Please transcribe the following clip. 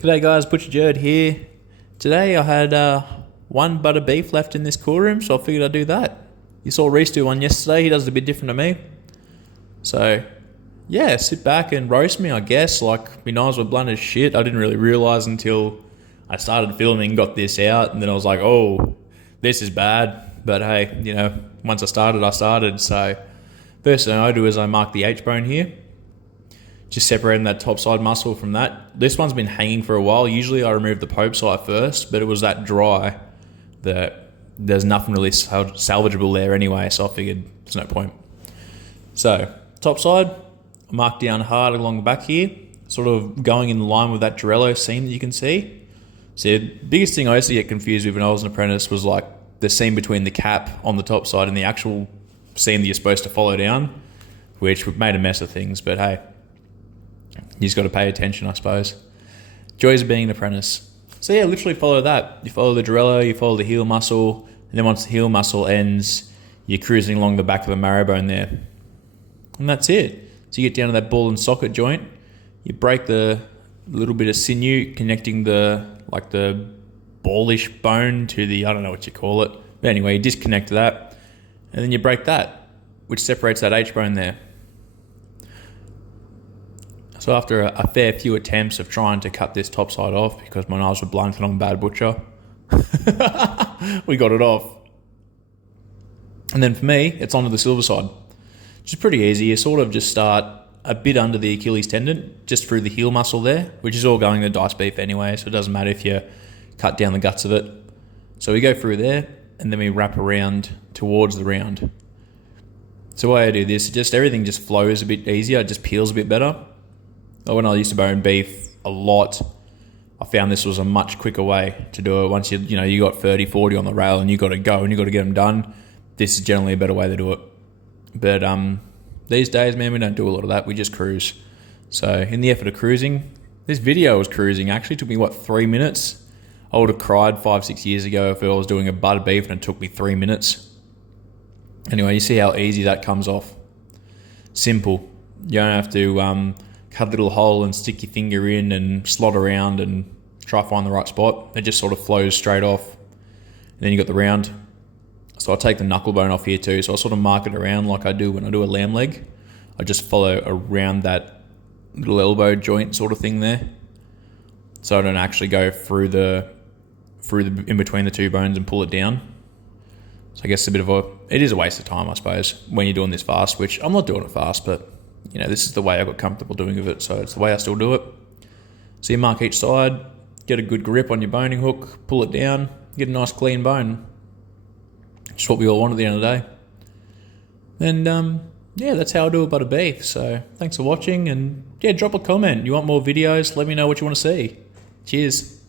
G'day guys, Butcher Jerd here. Today I had one butter beef left in this cool room, so I figured I'd do that. You saw Reese do one yesterday, he does it a bit different to me. So, yeah, sit back and roast me, I guess. Like, my knives were blunt as shit. I didn't really realise until I started filming, got this out, and then I was like, oh, this is bad. But hey, you know, once I started. So, first thing I do is I mark the H-bone here. Just separating that top side muscle from that. This one's been hanging for a while. Usually I remove the Pope side first, but it was that dry that there's nothing really salvageable there anyway, so I figured there's no point. So, top side, I mark down hard along the back here, sort of going in line with that Dorello seam that you can see. So the biggest thing I used to get confused with when I was an apprentice was like the seam between the cap on the top side and the actual seam that you're supposed to follow down, which made a mess of things, but hey, you just got to pay attention, I suppose. Joys of being an apprentice. So yeah, literally follow that. You follow the Dorello, you follow the heel muscle, and then once the heel muscle ends, you're cruising along the back of the marrow bone there. And that's it. So you get down to that ball and socket joint, you break the little bit of sinew connecting the ballish bone to the, I don't know what you call it. But anyway, you disconnect that, and then you break that, which separates that H-bone there. So after a fair few attempts of trying to cut this top side off, because my knives were blunt and I'm a bad butcher, we got it off. And then for me, it's onto the silver side, which is pretty easy. You sort of just start a bit under the Achilles tendon, just through the heel muscle there, which is all going to diced beef anyway, so it doesn't matter if you cut down the guts of it. So we go through there, and then we wrap around towards the round. So the way I do this, everything just flows a bit easier, it just peels a bit better. When I used to bone beef a lot, I found this was a much quicker way to do it. Once you got 30, 40 on the rail and you got to go and you got to get them done, this is generally a better way to do it. But these days, man, we don't do a lot of that. We just cruise. So in the effort of cruising, this video was cruising. Actually, it took me 3 minutes. I would have cried 5-6 years ago if I was doing a butter beef and it took me 3 minutes. Anyway, you see how easy that comes off. Simple. You don't have to cut a little hole and stick your finger in and slot around and try to find the right spot. It just sort of flows straight off. And then you got the round. So I take the knuckle bone off here too. So I sort of mark it around like I do when I do a lamb leg. I just follow around that little elbow joint sort of thing there. So I don't actually go through the in between the two bones and pull it down. So I guess it is a waste of time, I suppose, when you're doing this fast, which I'm not doing it fast, but this is the way I got comfortable doing with it, so it's the way I still do it. So you mark each side, get a good grip on your boning hook, pull it down, get a nice clean bone. Just what we all want at the end of the day. And that's how I do a butter beef. So thanks for watching, and drop a comment. You want more videos? Let me know what you want to see. Cheers.